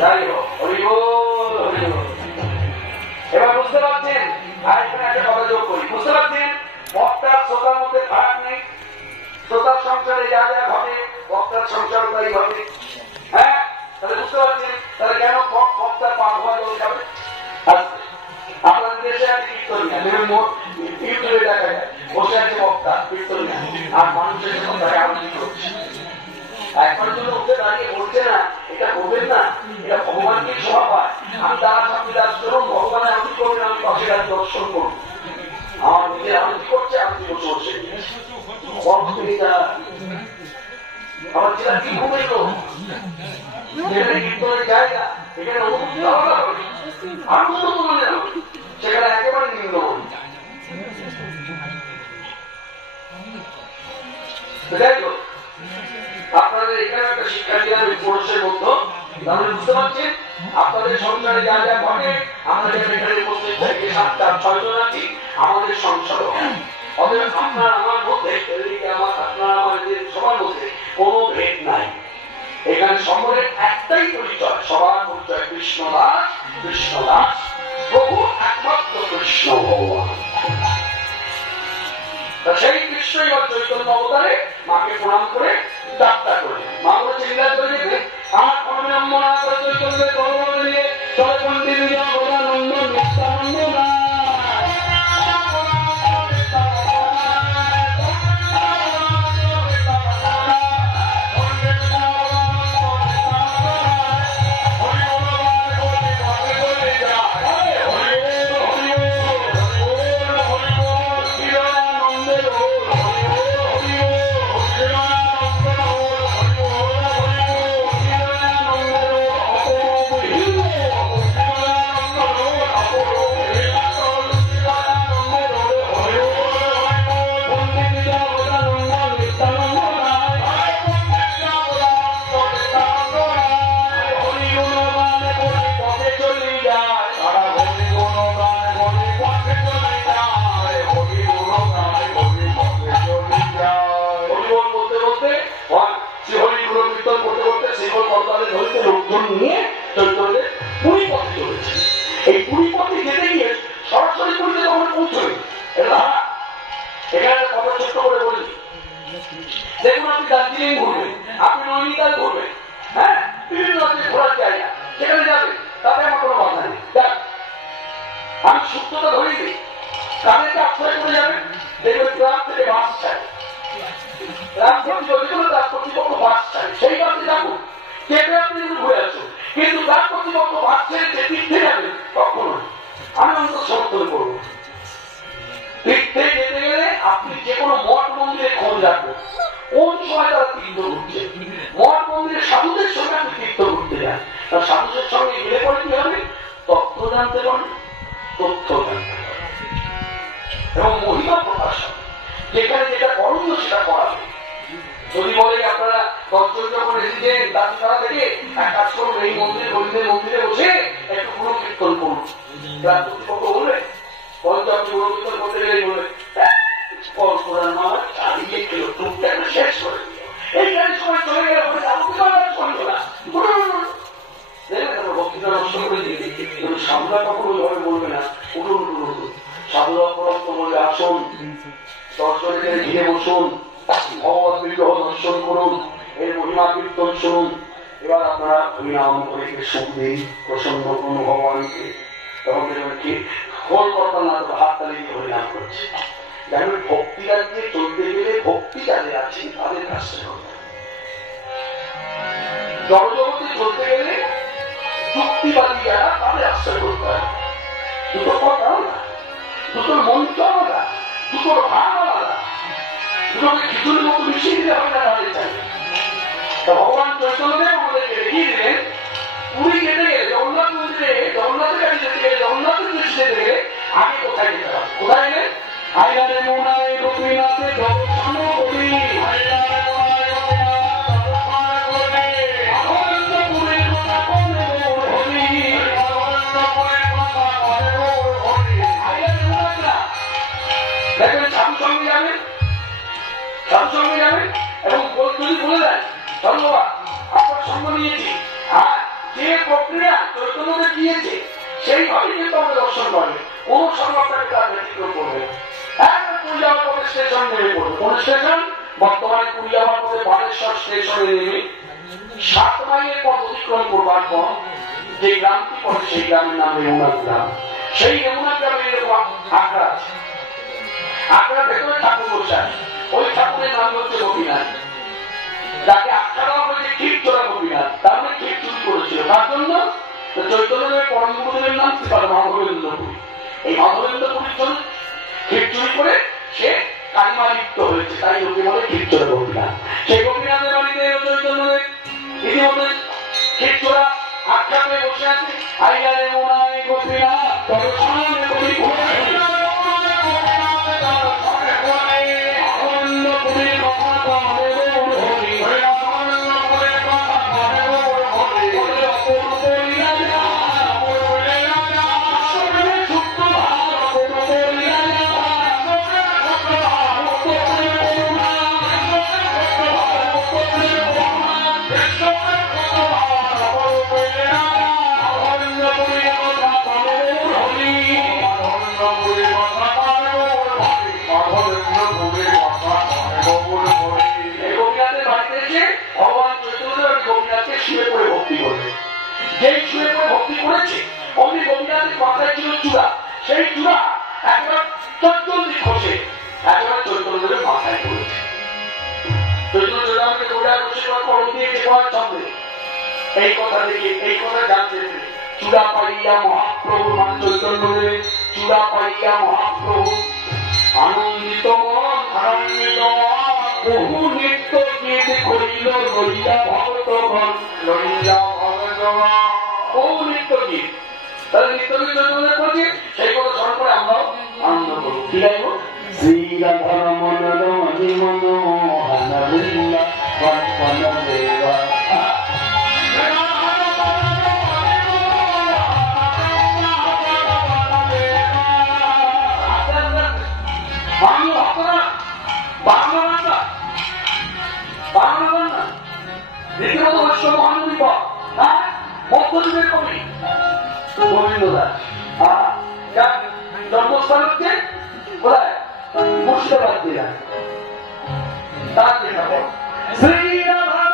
যাই হোক, হরি বল, হরি বল। এবার বুঝতে পারছেন? আর এখানে একটা কথা যোগ করি, বুঝতে পারছেন? বক্তার শ্রোতার মধ্যে ফারাক নেই। শ্রোতার সংসারে যা যা ঘটে বক্তার সংসারও তাই ঘটে। হ্যাঁ, তাহলে বুঝতে পারছেন? তাহলে কেন বক্তার পা ধোয়া জল যাবে? আপনাদের দেশে আছে কীর্তনিয়া, ইউটিউবে দেখা যায় বসে আছে বক্তা কীর্তনিয়া, আর মানুষের জন্য তাকে আনন্দিত হচ্ছে। একবার জন্য উঠে দাঁড়িয়ে বলছে না, এটা করবেন না, এটা ভগবানকে শোভা পায়। আমি তারা সামনে দাস করুন, ভগবানের আনন্দ করবেন, আমি পাশে রাত দর্শন করুন। আমার নিজের আনন্দ করছে, আমি বসে বসে আমার জেলা কি ঘুমে কীর্তনের জায়গা, এখানে অনুভূতি আলাদা হবে, আনন্দ মনে হবে, সেখানে একেবারে নিম্নমান। যাই হোক, আপনাদের এখানে একটা শিক্ষা দিলাম এই পুরুষের মধ্যে, তাহলে বুঝতে পারছেন আপনাদের সংসারে যা যা ঘটে, আমরা এখানে বসে থেকে 7-6 জন আছি, আমাদের সংসার। অতএব আপনার আমার মধ্যে, আপনার আমাদের সবার মধ্যে কোনো ভেদ নাই। এখানে সকলের একটাই পরিচয়, সবার পরিচয় কৃষ্ণ দাস, কৃষ্ণ দাস, প্রভু একমাত্র কৃষ্ণ ভগবান। সেই কৃষ্ণ এবার চৈতন্য অবতারে মাকে প্রণাম করে যাত্রা করলেন। মা বলে চিন্তা করে দিতে, আমার অবিলম্বনা করে চৈতন্যের গৌরব নিয়ে চলে পণ্ডিত নন্দ নিত্যানন্দ না। দেখুন, আপনি দার্জিলিং ঘুরবেন, আপনি নৈনিতাল ঘুরবেন, হ্যাঁ, বিভিন্ন রাজ্যে ঘোরার জায়গা, সেখানে যাবেন, তাতে আমার কোনো কথা নেই। আমি সূত্রটা ধরিয়ে দিই, কাদেরকে আশ্রয় করে যাবেন, দেখবেন গ্রাম থেকে বাস চাই, গ্রাম কর্তৃপক্ষ বাস চাই, সেই বাসে যাবো, কেটে আপনি ঘুরে আসুন। কিন্তু গ্রাম কর্তৃপক্ষ বাস ছেড়ে যে তীর্থে যাবেন, কখনো আমি অন্তত সমর্থন করবো। তীর্থে যেতে গেলে আপনি যে কোনো মঠ মন্দিরে খোঁজ রাখবেন, কোন সময় তারা তীর্থ ঘুরছে। মঠ মন্দিরে সাধুদের সঙ্গে আপনি তীর্থ ঘুরতে যান, তার সাধুদের সঙ্গে গেলে পরে কি হবে? তত্ত্ব জানতে পারেন, তথ্য জানতে পারেন এবং মহিমা প্রকাশ হবে। যেখানে যেটা করণীয় সেটা করা হবে। যদি বলে আপনারা 10 জন যখন এসেছেন দাঁড়া থেকে এক কাজ করুন, এই মন্দিরে গরিবের মন্দিরে বসে একটু গুরু কীর্তন করুন, গ্রাম কর্তৃপক্ষ বলবে, বলতো আপনি গুরু কীর্তন করতে গেলেই বলবে শেষ করে এই সময় চলে গেলে বক্তৃতা নষ্ট করে দিয়ে সামলা কখনো ওইভাবে বলবে না, উঠুন উঠুন উঠুন, সাধুরা পরস্ত বলে আসুন, দর্শনের ঘিরে বসুন, ভগবত বিগ্রহ দর্শন করুন, এর মহিমা কীর্তন শুনুন। এবার আপনারা হরিনাম করে সুখ দিন, প্রসন্ন করুন ভগবানকে। তখন কি খোল করতাম না, তো হাততালি দিয়ে হরিনাম করছে। যেন ভক্তি রাজ্যে চলতে গেলে ভক্তি যাদের আছে তাদের কাছে করতে হবে, জড়জগতে চলতে গেলে যুক্তিবাদী যারা তাদের আশ্রয় করতে হবে। দুটো কথা আলাদা, দুটোর মন্ত্র আলাদা, দুটোর ভাব আলাদা, দুটোকে খিচুড়ির মতো মিশিয়ে দিলে হবে না তাদের চাই। ভগবান চৈতন্যদেব আমাদেরকে দেখিয়ে দিলেন, পুরী যেতে গেলে জগন্নাথ মন্দিরে জগন্নাথের কাছে যেতে গেলে, জগন্নাথের কাছে যেতে গেলে আগে কোথায় যেতে হবে? কোথায় গেলে আইলারে মোনায় গোপীনাথে জগৎসানো করি, আইলারে মোনায় গোপীনাথে জগৎসানো করি, আনন্দপুরের কথা বলে মোর হরি, আনন্দপুরের কথা বলে মোর হরি। আইলারে মোনায় না দেখবেন সাধু সঙ্গে যাবেন, সাধু সঙ্গে যাবেন এবং যদি বলে দেন ধন্যবাদ আপনার সঙ্গ নিয়েছি, আর যে চৈতন্যদেব দিয়েছে সেইভাবে কিন্তু আমাদের দর্শন করবে। কোন সর্বত্রাকে তার ব্যতিক্রম করবে। একবার পুরী যাওয়ার পথে স্টেশন নেমে পড়বে। কোন স্টেশন? বর্তমানে পুরী যাওয়ার পথে বানেশ্বর স্টেশনে নেমে 7 মাইলের পথ অতিক্রম করবার পর যে গ্রামটি পড়ে সেই গ্রামের নাম রেমুনা গ্রাম। সেই রেমুনা গ্রামে এরকম আখড়া আছে। আখড়ার ভেতরে ঠাকুর বসে আছে। ওই ঠাকুরের নাম হচ্ছে গোপীনাথ, যাকে আখ্যা দেওয়া হয়েছে ক্ষীরচোরা গোপীনাথ। তার মানে ক্ষীর চুরি করেছিল। তার জন্য চৈতন্যদেবের পরম গুরুদেবের নাম শ্রীপাদ মাধবেন্দ্র পুরী। এই মাধবেন্দ্র পুরীর জন্য ক্ষীর চুরি করে সে কালিমা লিপ্ত হয়েছে, তাই লোকে বলে ক্ষীরচোরা গোপীনাথ। সেই গোপীনাথের বাড়িতে চৈতন্যদেব ইতিমধ্যে ক্ষীরচোরা আখ্যা পেয়ে বসে আছে। আইয়ারে মোনায় গোপীনাথ তবে সামনে কবি যেই শুয়ে পড়ে ভক্তি করেছে অমনি গোপীনাথের মাথায় ছিল চূড়া। সেই চূড়া একবার চৈতন্যদেব খসে একবার চৈতন্যদেবের মাথায় পড়েছে। চৈতন্যদেব আমাকে দৌড়া বসে কলম দিয়েছে করার সঙ্গে এই কথা দেখে এই কথা জানতে চূড়া পাইয়া মহাপ্রভু মান চৈতন্যদেব চূড়া পাইয়া মহাপ্রভু আনন্দিত মন আনন্দিত বহু নৃত্য গীত করিল লইয়া ভক্তগণ লইয়া বহু নৃত্য গীত। তাহলে নৃত্য গীত চৈতন্যদেব করছে সেই কথা স্মরণ করে আমরাও আনন্দ করব। কি গাইব? শ্রীরাধা মনোর জীবন হানবিল্লা বন্দন দেবা রীতিমতো বৈষ্ণব মহানবী পথ মধ্যযুগের কবি গোবিন্দ দাস। যার জন্মস্থান হচ্ছে কোথায়? মুর্শিদাবাদ জেলা। তার লেখা শ্রীরাধা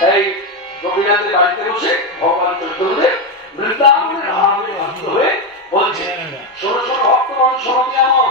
এই গোপীনাথের বাড়িতে বসে ভগবান চৈতন্যদেব বৃন্দাবনের আনন্দে ভাবিত হয়ে বলছে, শোনো শোনো ভক্তগণ, শোনো যেমন